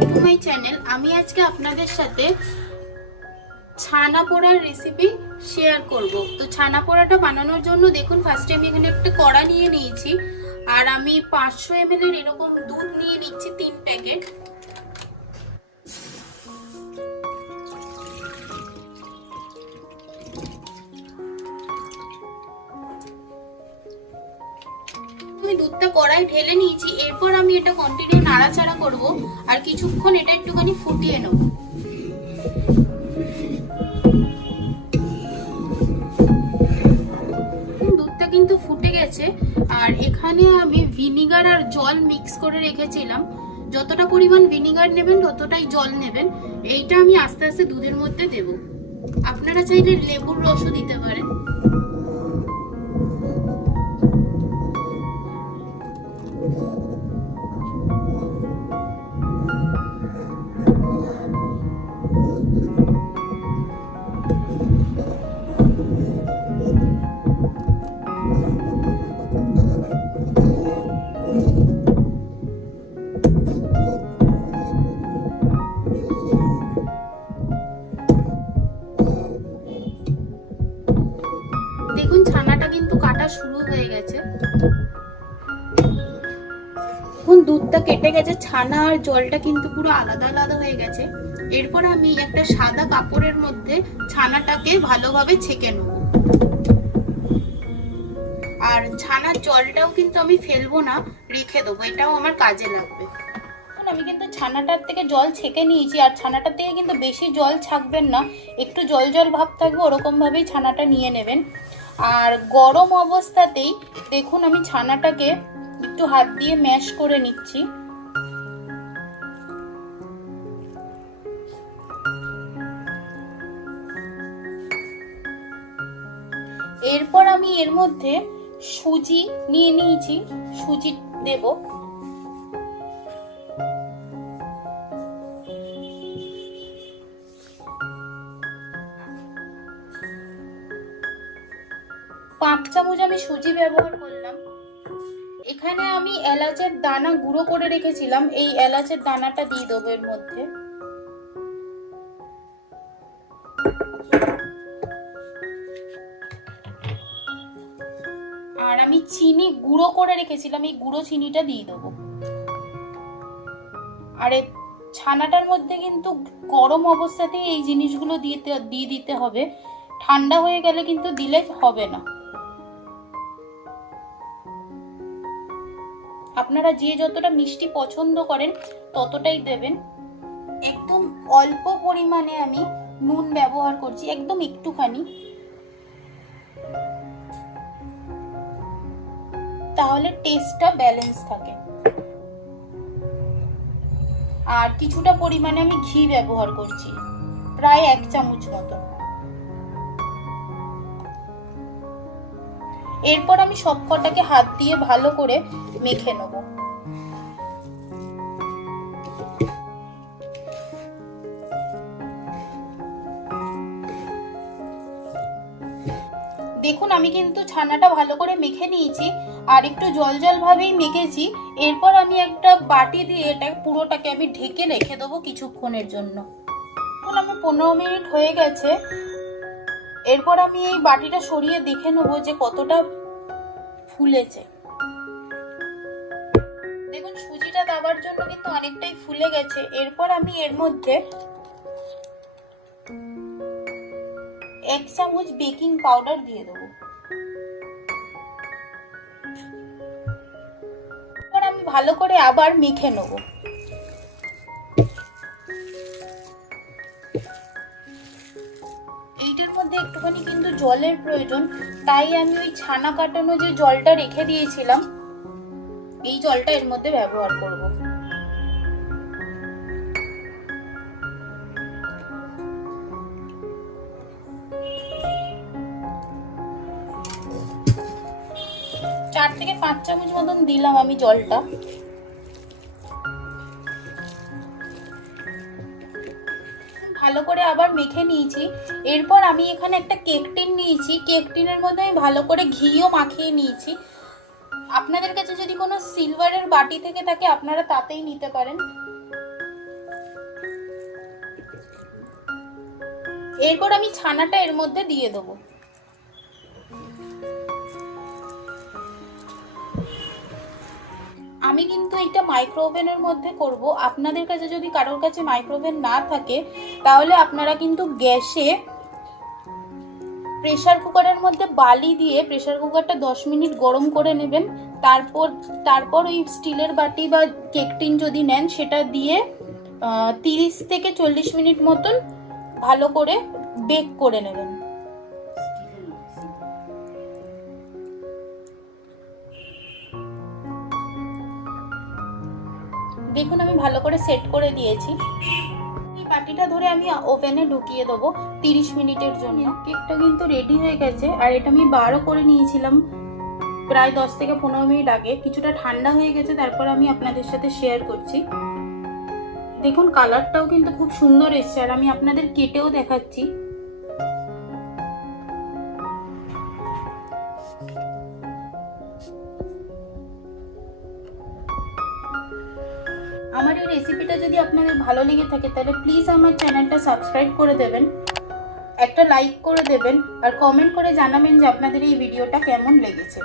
To my channel. আমি আজকে আপনাদের সাথে ছানা পোড়ার রেসিপি শেয়ার করব। তো ছানা পোড়াটা বানানোর জন্য দেখুন ফার্স্টে আমি এখানে একটা কড়া নিয়ে নিয়েছি, আর আমি 500 ml এর এরকম দুধ নিয়ে নিচ্ছি 3 প্যাকেট। আমি দুধটা কড়াই ঢেলে নিয়েছি, এরপর আমি এটা কন্টিনিউ নাড়াচাড়া করব আর কিছুক্ষণ এটা একটুখানি ফুটিয়ে নেব। দুধটা কিন্তু ফুটে গেছে, আর এখানে আমি ভিনিগার আর জল মিক্স করে রেখেছিলাম। যতটা পরিমাণ ভিনিগার নেবেন ততটাই জল নেবেন। এইটা আমি আস্তে আস্তে দুধের মধ্যে দেব। আপনারা চাইলে লেবুর রসও দিতে পারেন। দেখুন ছানাটা কিন্তু কাটা শুরু হয়ে গেছে। এখন দুধটা কেটে গেছে, ছানা আর জলটা কিন্তু পুরো আলাদা আলাদা হয়ে গেছে। এরপর আমি একটা সাদা কাপড়ের মধ্যে ছানাটাকে ভালোভাবে ছেঁকে নেব। আর ছানার জলটাও কিন্তু আমি ফেলবো না, রেখে দেবো, এটাও আমার কাজে লাগবে। আমি কিন্তু ছানাটার থেকে জল ছেঁকে নিয়েছি, আর ছানাটার থেকে কিন্তু বেশি জল ছাকবেন না, একটু জল জল ভাব থাকবে ওরকম ভাবেই ছানাটা নিয়ে নেবেন। আর গরম অবস্থাতেই দেখুন আমি ছানাটাকে একটু হাত দিয়ে ম্যাশ করে নিচ্ছি। এরপর আমি এর মধ্যে সুজি নিয়ে নিয়েছি, সুজি দেব। পাঁচ চামচ আমি সুজি ব্যবহার করলাম। এখানে আমি এলাচের দানা গুঁড়ো করে রেখেছিলাম, এই এলাচের দানাটা দিয়ে দেবো এর মধ্যে। আর আমি চিনি গুঁড়ো করে রেখেছিলাম, এই গুঁড়ো চিনিটা দিয়ে দেবো। আর এই ছানাটার মধ্যে কিন্তু গরম অবস্থাতেই এই জিনিসগুলো দিয়ে দিতে হবে, ঠান্ডা হয়ে গেলে কিন্তু দিলে হবে না। আপনারা যে যতটা মিষ্টি পছন্দ করেন ততটাই দেবেন। একদম অল্প পরিমাণে আমি নুন ব্যবহার করছি, একদম একটুখানি, তাহলে টেস্টটা ব্যালেন্স থাকে। আর কিছুটা পরিমাণে আমি ঘি ব্যবহার করছি, প্রায় 1 চামচ মতো। এরপর আমি সবকটাকে হাত দিয়ে ভালো করে মেখে নেব। দেখুন আমি কিন্তু ছানাটা ভালো করে মেখে নিয়েছি, আর একটু জল জল ভাবেই মেখেছি। এরপর আমি একটা বাটি দিয়ে এটা পুরোটাকে আমি ঢেকে রেখে দেবো কিছুক্ষণের জন্য। এখন আমি 15 মিনিট হয়ে গেছে। এরপর আমি এই বাটিটা সরিয়ে দেখে নেবো যে কতটা ফুলেছে। দেখুন সুজিটা দেওয়ার জন্য কিন্তু অনেকটাই ফুলে গেছে। এরপর আমি এর মধ্যে 1 চামচ বেকিং পাউডার দিয়ে দেবো। এবার আমি ভালো করে আবার মেখে নেব। এইটার মধ্যে একটুখানি কিন্তু জলের প্রয়োজন, তাই আমি ওই ছানা কাটানো যে জলটা রেখে দিয়েছিলাম এই জলটা এর মধ্যে ব্যবহার করব। চার থেকে 5 চামচ মতন দিলাম আমি জলটা। ভালো করে আবার মেখে নিয়েছি। এরপর আমি এখানে একটা কেক টিন নিয়েছি, কেক টিনের মধ্যে আমি ভালো করে ঘিও মাখিয়ে নিয়েছি। আপনাদের কাছে যদি কোনো সিলভারের বাটি থেকে থাকে আপনারা তাতেই নিতে পারেন। এরপর আমি ছানাটা এর মধ্যে দিয়ে দেবো। আমি কিন্তু এটা মাইক্রো ওভেনের মধ্যে করব। আপনাদের কাছে যদি কারোর কাছে মাইক্রো ওভেন না থাকে তাহলে আপনারা কিন্তু গ্যাসে প্রেসার কুকারের মধ্যে বালি দিয়ে প্রেসার কুকারটা 10 মিনিট গরম করে নেবেন। তারপর ওই স্টিলের বাটি বা কেক টিন যদি নেন সেটা দিয়ে 30 থেকে 40 মিনিট মতন ভালো করে বেক করে নেবেন। দেখুন আমি ভালো করে সেট করে দিয়েছি। এই বাটিটা ধরে আমি ওভেনে ঢুকিয়ে দেবো 30 মিনিটের জন্য। কেকটা কিন্তু রেডি হয়ে গেছে, আর এটা আমি বারও করে নিয়েছিলাম প্রায় 10 থেকে 15 মিনিট আগে। কিছুটা ঠান্ডা হয়ে গেছে, তারপর আমি আপনাদের সাথে শেয়ার করছি। দেখুন কালারটাও কিন্তু খুব সুন্দর এসছে, আর আমি আপনাদের কেটেও দেখাচ্ছি। আমার এই রেসিপিটা যদি আপনাদের ভালো লেগে থাকে তাহলে প্লিজ আমার চ্যানেলটা সাবস্ক্রাইব করে দেবেন, একটা লাইক করে দেবেন, আর কমেন্ট করে জানাবেন যে আপনাদের এই ভিডিওটা কেমন লেগেছে।